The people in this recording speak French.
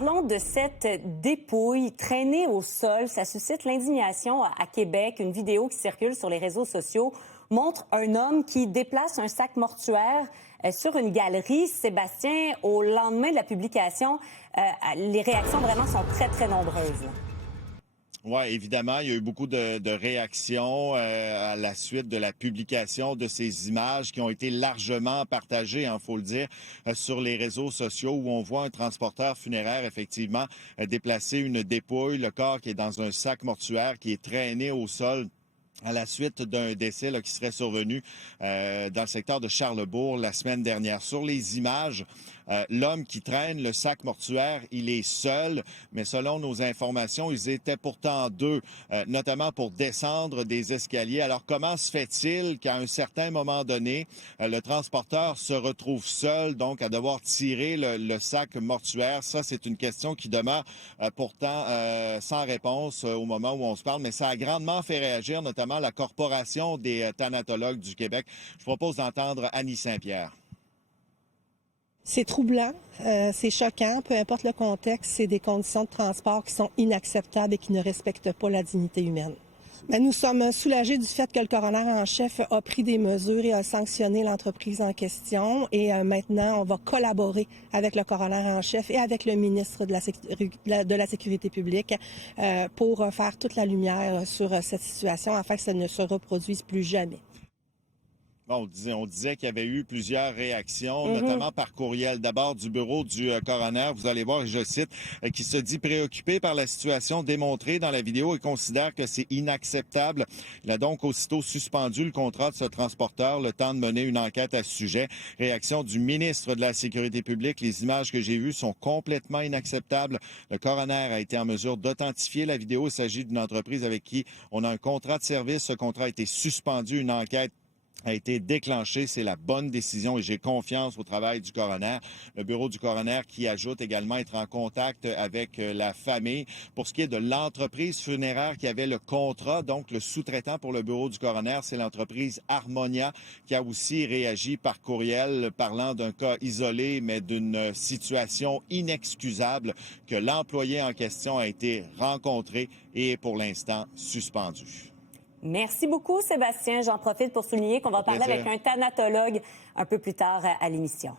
Parlons de cette dépouille traînée au sol. Ça suscite l'indignation à Québec. Une vidéo qui circule sur les réseaux sociaux montre un homme qui déplace un sac mortuaire sur une galerie. Sébastien, au lendemain de la publication, les réactions vraiment sont très, très nombreuses. Oui, évidemment, il y a eu beaucoup de réactions à la suite de la publication de ces images qui ont été largement partagées, il faut le dire, sur les réseaux sociaux où on voit un transporteur funéraire, effectivement, déplacer une dépouille, le corps qui est dans un sac mortuaire qui est traîné au sol à la suite d'un décès qui serait survenu dans le secteur de Charlesbourg la semaine dernière. Sur les images, l'homme qui traîne le sac mortuaire, il est seul, mais selon nos informations, ils étaient pourtant deux, notamment pour descendre des escaliers. Alors, comment se fait-il qu'à un certain moment donné, le transporteur se retrouve seul, donc à devoir tirer le sac mortuaire? Ça, c'est une question qui demeure pourtant sans réponse au moment où on se parle, mais ça a grandement fait réagir, notamment la Corporation des thanatologues du Québec. Je propose d'entendre Annie Saint-Pierre. C'est troublant, c'est choquant, peu importe le contexte, c'est des conditions de transport qui sont inacceptables et qui ne respectent pas la dignité humaine. Mais nous sommes soulagés du fait que le coroner en chef a pris des mesures et a sanctionné l'entreprise en question. Et maintenant, on va collaborer avec le coroner en chef et avec le ministre de la Sécurité publique pour faire toute la lumière sur cette situation afin que ça ne se reproduise plus jamais. Bon, on disait qu'il y avait eu plusieurs réactions, notamment par courriel. D'abord, du bureau du coroner, vous allez voir, je cite, qui se dit préoccupé par la situation démontrée dans la vidéo et considère que c'est inacceptable. Il a donc aussitôt suspendu le contrat de ce transporteur, le temps de mener une enquête à ce sujet. Réaction du ministre de la Sécurité publique, les images que j'ai vues sont complètement inacceptables. Le coroner a été en mesure d'authentifier la vidéo. Il s'agit d'une entreprise avec qui on a un contrat de service. Ce contrat a été suspendu, une enquête a été déclenché. C'est la bonne décision et j'ai confiance au travail du coroner. Le bureau du coroner qui ajoute également être en contact avec la famille. Pour ce qui est de l'entreprise funéraire qui avait le contrat, donc le sous-traitant pour le bureau du coroner, c'est l'entreprise Harmonia qui a aussi réagi par courriel parlant d'un cas isolé mais d'une situation inexcusable que l'employé en question a été rencontré et est pour l'instant suspendu. Merci beaucoup, Sébastien. J'en profite pour souligner qu'on va parler avec un thanatologue un peu plus tard à l'émission.